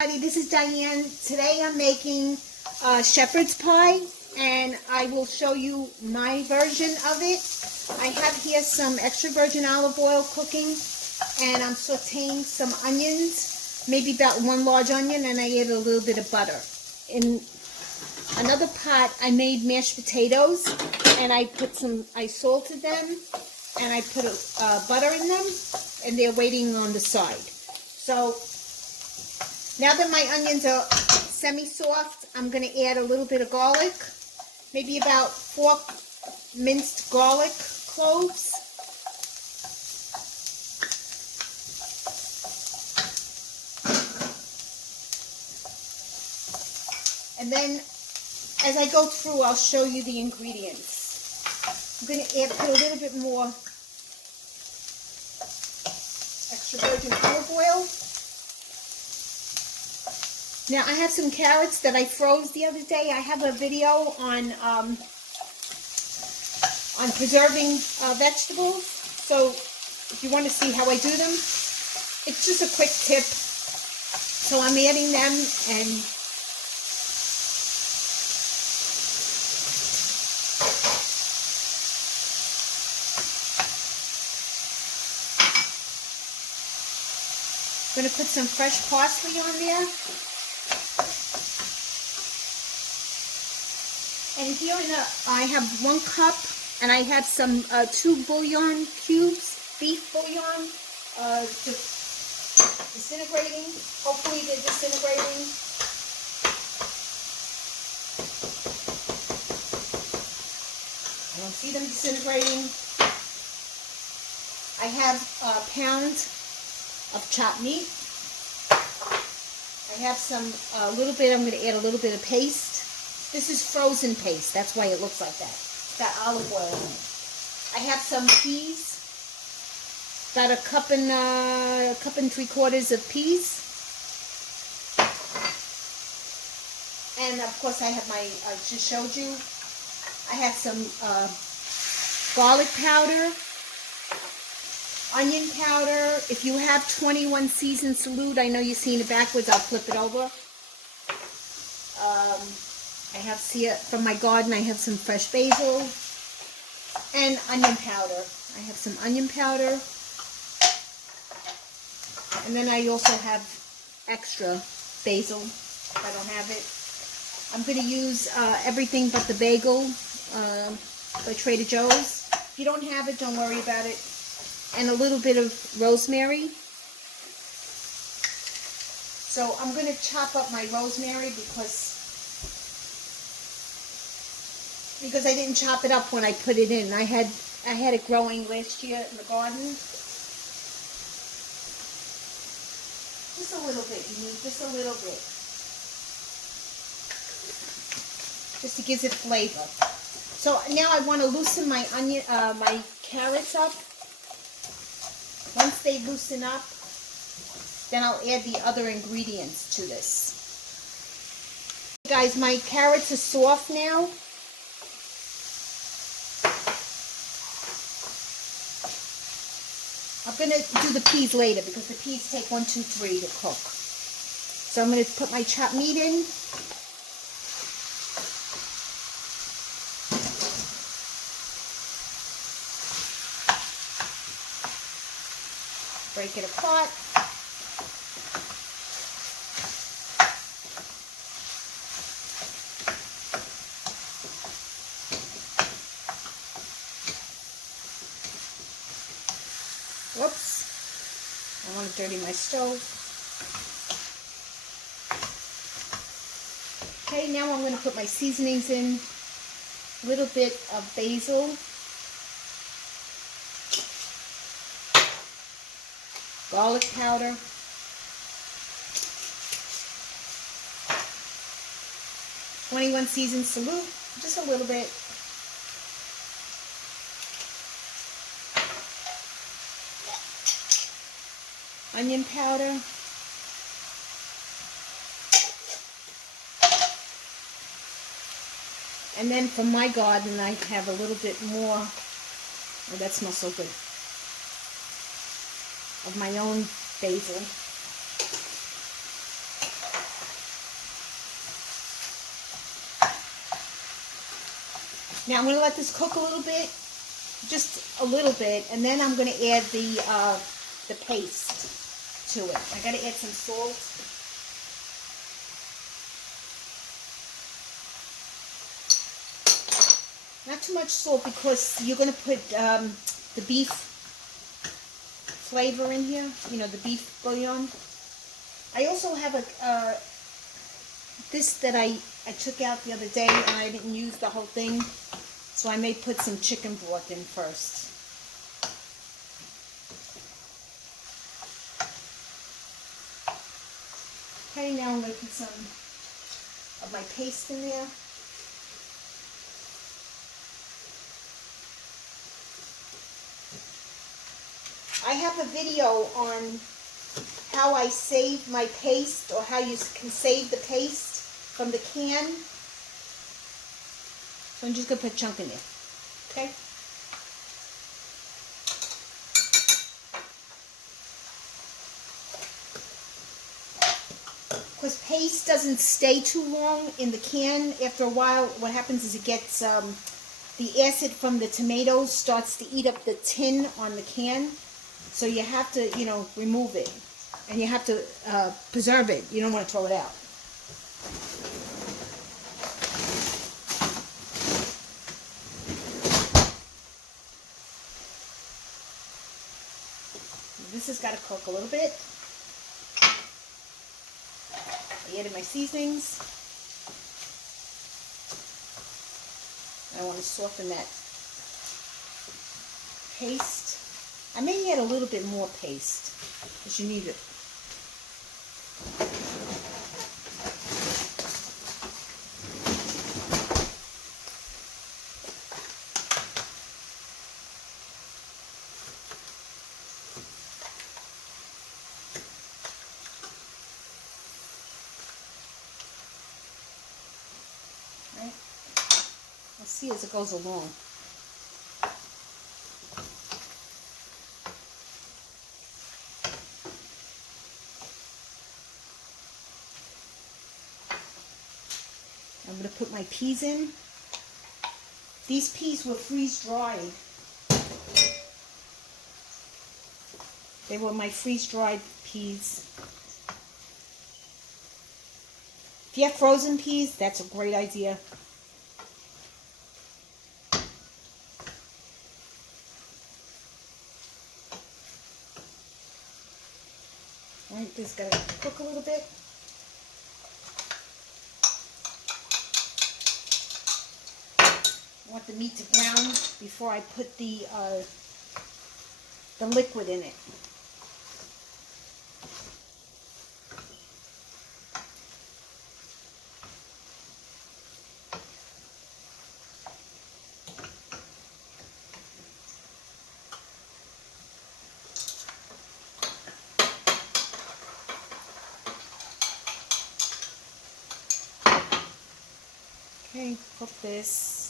This is Diane. Today I'm making shepherd's pie, and I will show you my version of it. I have here some extra virgin olive oil cooking, and I'm sauteing some onions, maybe about one large onion, and I add a little bit of butter. In another pot, I made mashed potatoes, and I salted them, and I put butter in them, and they're waiting on the side. So now that my onions are semi-soft, I'm going to add a little bit of garlic, maybe about 4 minced garlic cloves. And then, as I go through, I'll show you the ingredients. I'm going to put a little bit more extra virgin olive oil. Now, I have some carrots that I froze the other day. I have a video on preserving vegetables. So, if you want to see how I do them, it's just a quick tip. So, I'm adding them and I'm going to put some fresh parsley on there. And here I have 1 cup, and I have some 2 bouillon cubes, beef bouillon, disintegrating. Hopefully they're disintegrating. I don't see them disintegrating. I have a pound of chopped meat. I have some, I'm going to add a little bit of paste. This is frozen paste. That's why it looks like that. It's got olive oil in it. I have some peas. About a cup and 3/4 of peas. And of course I have I just showed you. I have some garlic powder, onion powder. If you have 21 seasoned salute, I know you're seeing it backwards, I'll flip it over. I have, from my garden, I have some fresh basil and onion powder. I have some onion powder. And then I also have extra basil if I don't have it. I'm going to use everything but the bagel by Trader Joe's. If you don't have it, don't worry about it. And a little bit of rosemary. So I'm going to chop up my rosemary because I didn't chop it up when I put it in. I had it growing last year in the garden. Just a little bit, you need just a little bit. Just to give it flavor. So now I want to loosen my my carrots up. Once they loosen up, then I'll add the other ingredients to this. Guys, my carrots are soft now. I'm going to do the peas later because the peas take 1, 2, 3 to cook. So I'm going to put my chopped meat in. Break it apart. Whoops. I want to dirty my stove. Okay, now I'm going to put my seasonings in. A little bit of basil. Garlic powder. .21 seasoned salute, just a little bit. Onion powder. And then from my garden I have a little bit more. Oh, that smells so good. Of my own basil. Now I'm going to let this cook a little bit, just a little bit, and then I'm going to add the paste to it. I got to add some salt. Not too much salt because you're going to put the beef flavor in here, you know, the beef bouillon. I also have this that I took out the other day and I didn't use the whole thing, so I may put some chicken broth in first. Okay, now I'm going to put some of my paste in there. I have a video on how I save my paste, or how you can save the paste from the can. So I'm just going to put a chunk in there. Okay? Because paste doesn't stay too long in the can. After a while, what happens is it gets, the acid from the tomatoes starts to eat up the tin on the can. So you have to, you know, remove it. And you have to preserve it. You don't want to throw it out. This has got to cook a little bit. I added my seasonings. I want to soften that paste. I may add a little bit more paste because you need it. Right? I'll see as it goes along. I'm going to put my peas in. These peas were freeze-dried. They were my freeze-dried peas. If you have frozen peas, that's a great idea. All right, this got to cook a little bit. I want the meat to brown before I put the liquid in it. Okay, cook this.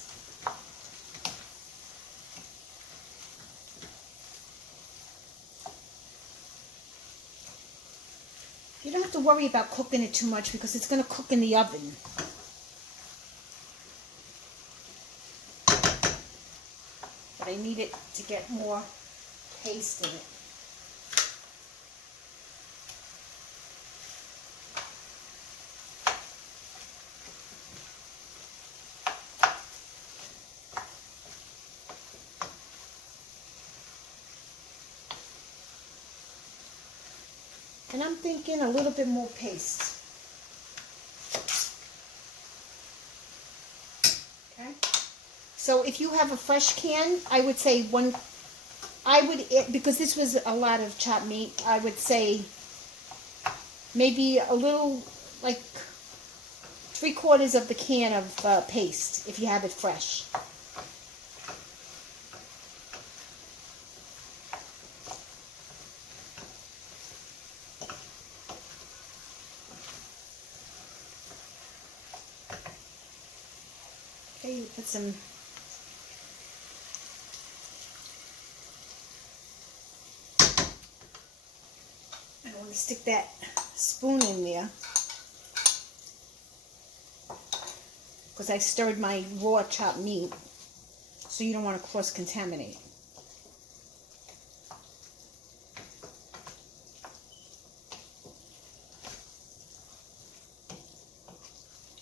You don't have to worry about cooking it too much because it's going to cook in the oven. But I need it to get more paste in it. And I'm thinking a little bit more paste. Okay. So if you have a fresh can, I would say because this was a lot of chopped meat, I would say maybe a little, like 3/4 of the can of paste if you have it fresh. Okay, you put some I want to stick that spoon in there because I stirred my raw chopped meat. so you don't want to cross-contaminate.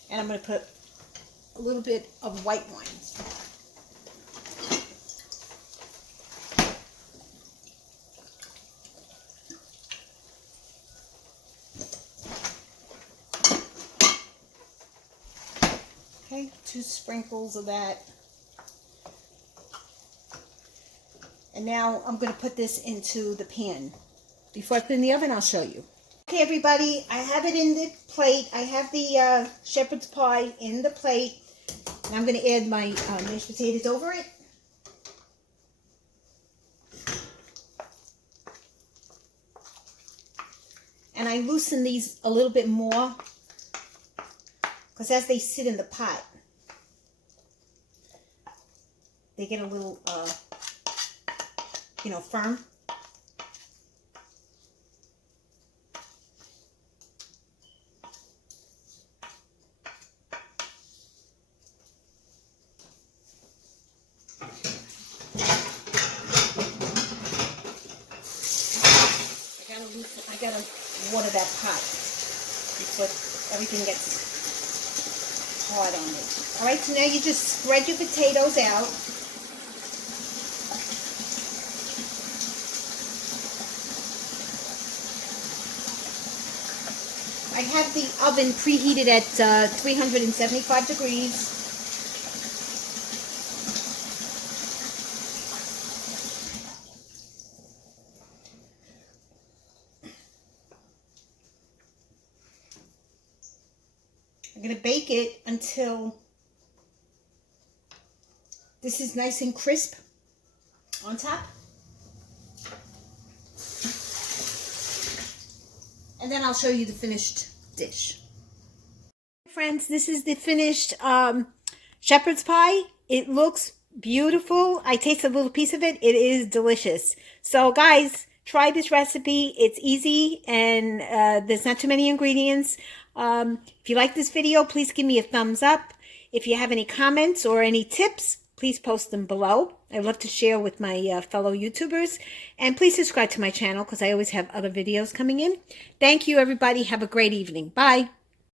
And I'm going to put a little bit of white wine. Okay, 2 sprinkles of that. And now I'm going to put this into the pan. Before I put it in the oven, I'll show you. Okay, everybody, I have it in the plate. I have the shepherd's pie in the plate. And I'm going to add my mashed potatoes over it. And I loosen these a little bit more, because as they sit in the pot, they get a little, you know, firm. I gotta water that pot before everything gets hard on it. Alright, so now you just spread your potatoes out. I have the oven preheated at 375 degrees. I'm going to bake it until this is nice and crisp on top. And then I'll show you the finished dish. Friends, this is the finished shepherd's pie. It looks beautiful. I tasted a little piece of it. It is delicious. So guys, try this recipe. It's easy and there's not too many ingredients. If you like this video, please give me a thumbs up. If you have any comments or any tips, please post them below. I'd love to share with my fellow YouTubers. And please subscribe to my channel because I always have other videos coming in. Thank you, everybody. Have a great evening. Bye.